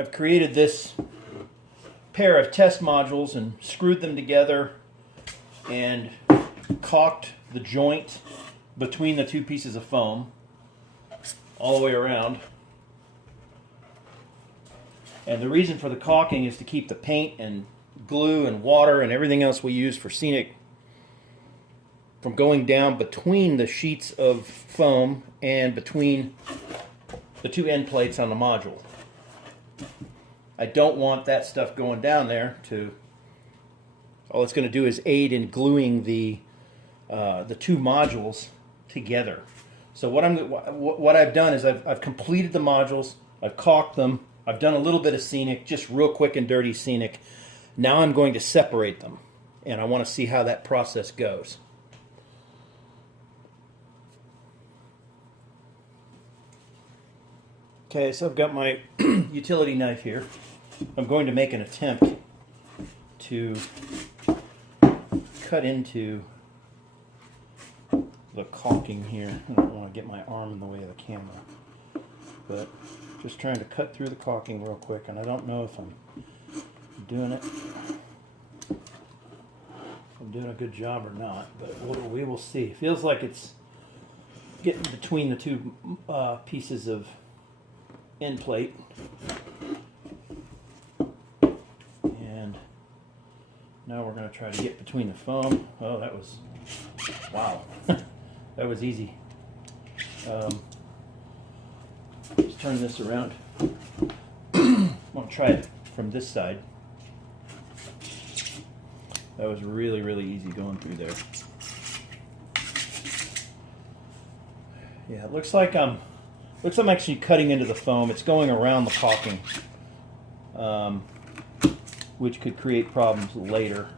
I've created this pair of test modules and screwed them together and caulked the joint between the two pieces of foam all the way around. And the reason for the caulking is to keep the paint and glue and water and everything else we use for scenic from going down between the sheets of foam and between the two end plates on the module. I don't want that stuff going down there. All it's going to do is aid in gluing the two modules together. So what I've done is I've completed the modules, I've caulked them, I've done a little bit of scenic, just real quick and dirty scenic. Now I'm going to separate them, and I want to see how that process goes. Okay, so I've got my utility knife here. I'm going to make an attempt to cut into the caulking here. I don't want to get my arm in the way of the camera, but just trying to cut through the caulking real quick, and I don't know if I'm doing it. I'm doing a good job or not, but we will see. It feels like it's getting between the two pieces of end plate, and now we're going to try to get between the foam. Oh, that was, wow. That was easy. Let's turn this around. I want to try it from this side. That was really, really easy going through there. Yeah, it looks like I'm actually cutting into the foam. It's going around the caulking, which could create problems later.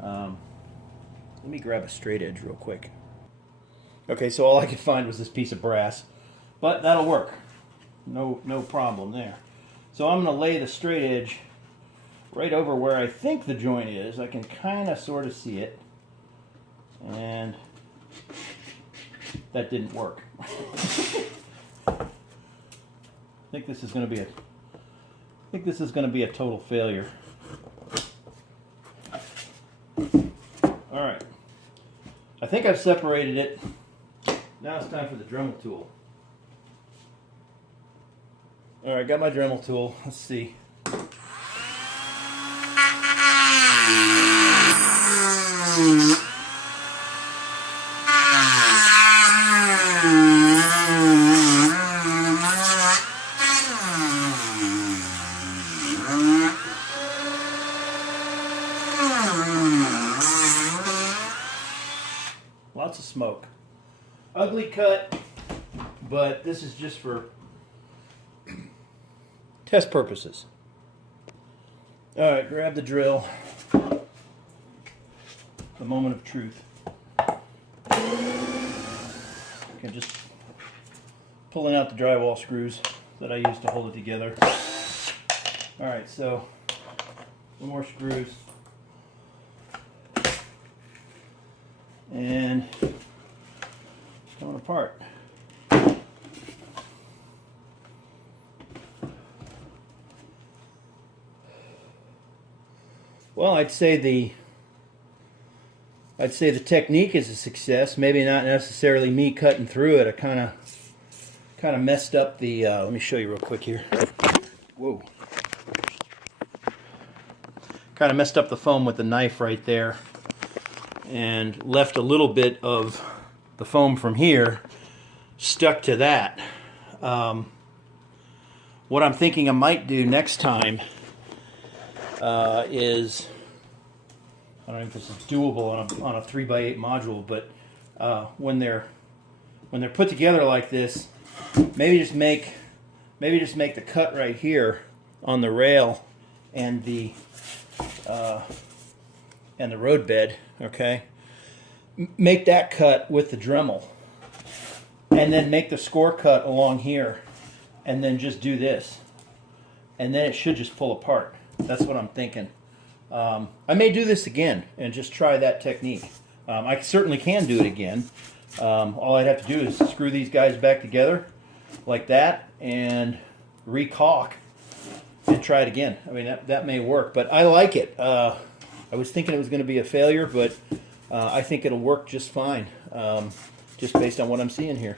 Let me grab a straight edge real quick. Okay, so all I could find was this piece of brass, but that'll work. No problem there. So I'm going to lay the straight edge right over where I think the joint is. I can kind of sort of see it, and that didn't work. I think this is going to be a total failure. All right, I think I've separated it. Now it's time for the Dremel tool. All right, got my Dremel tool. Let's see. Lots of smoke. Ugly cut, but this is just for test purposes. All right, grab the drill. The moment of truth. Okay, just pulling out the drywall screws that I used to hold it together. All right, so one more screws. And it's coming apart. Well, I'd say the technique is a success. Maybe not necessarily me cutting through it. I kind of messed up the. Let me show you real quick here. Whoa. Kind of messed up the foam with the knife right there, and left a little bit of the foam from here stuck to that. What I'm thinking I might do next time is, I don't know if this is doable on a 3x8 module, but when they're put together like this, maybe just make the cut right here on the rail and the road bed. Okay, make that cut with the Dremel, and then make the score cut along here, and then just do this, and then it should just pull apart. That's what I'm thinking. I may do this again and just try that technique. I certainly can do it again. All I'd have to do is screw these guys back together like that and re-caulk and try it again. I mean, that may work, but I like it. I was thinking it was going to be a failure, but I think it'll work just fine, just based on what I'm seeing here.